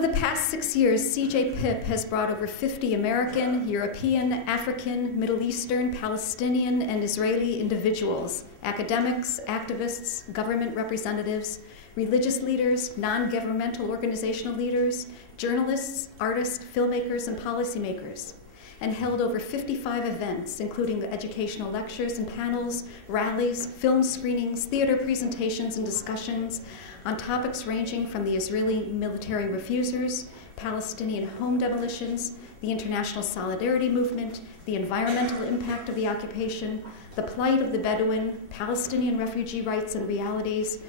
Over the past 6 years, CJPIP has brought over 50 American, European, African, Middle Eastern, Palestinian, and Israeli individuals, academics, activists, government representatives, religious leaders, non-governmental organizational leaders, journalists, artists, filmmakers, and policymakers, and held over 55 events, including educational lectures and panels, rallies, film screenings, theater presentations, and discussions on topics ranging from the Israeli military refusers, Palestinian home demolitions, the international solidarity movement, the environmental impact of the occupation, the plight of the Bedouin, Palestinian refugee rights and realities,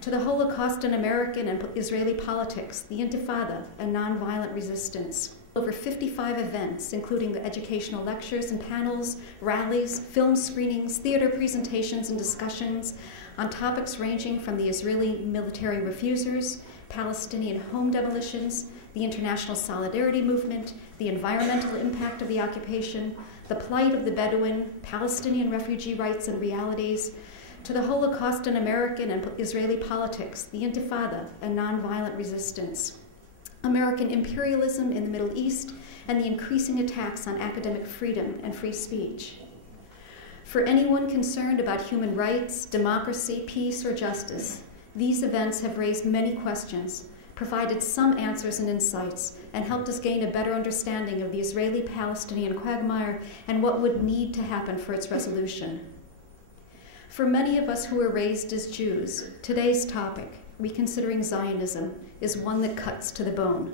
to the Holocaust in American and Israeli politics, the Intifada, and nonviolent resistance. Over 55 events, including the educational lectures and panels, rallies, film screenings, theater presentations, and discussions on topics ranging from the Israeli military refusers, Palestinian home demolitions, the international solidarity movement, the environmental impact of the occupation, the plight of the Bedouin, Palestinian refugee rights and realities, to the Holocaust in American and Israeli politics, the Intifada, and nonviolent resistance, American imperialism in the Middle East, and the increasing attacks on academic freedom and free speech. For anyone concerned about human rights, democracy, peace, or justice, these events have raised many questions, provided some answers and insights, and helped us gain a better understanding of the Israeli-Palestinian quagmire and what would need to happen for its resolution. For many of us who were raised as Jews, today's topic, Reconsidering Zionism, is one that cuts to the bone.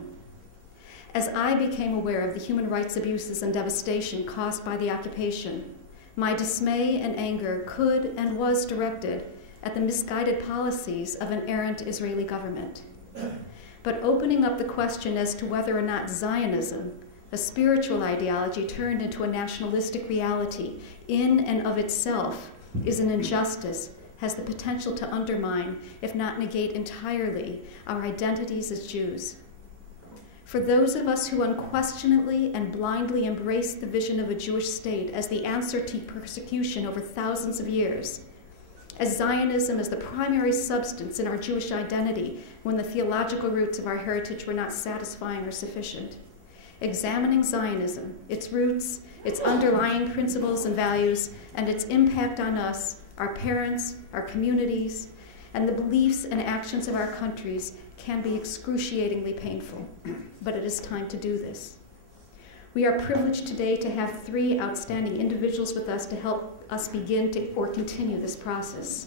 As I became aware of the human rights abuses and devastation caused by the occupation, my dismay and anger could and was directed at the misguided policies of an errant Israeli government. But opening up the question as to whether or not Zionism, a spiritual ideology turned into a nationalistic reality in and of itself, is an injustice, has the potential to undermine, if not negate entirely, our identities as Jews. For those of us who unquestionably and blindly embrace the vision of a Jewish state as the answer to persecution over thousands of years, as Zionism as the primary substance in our Jewish identity when the theological roots of our heritage were not satisfying or sufficient, examining Zionism, its roots, its underlying principles and values, and its impact on us, our parents, our communities, and the beliefs and actions of our countries can be excruciatingly painful, but it is time to do this. We are privileged today to have 3 outstanding individuals with us to help us begin to or continue this process.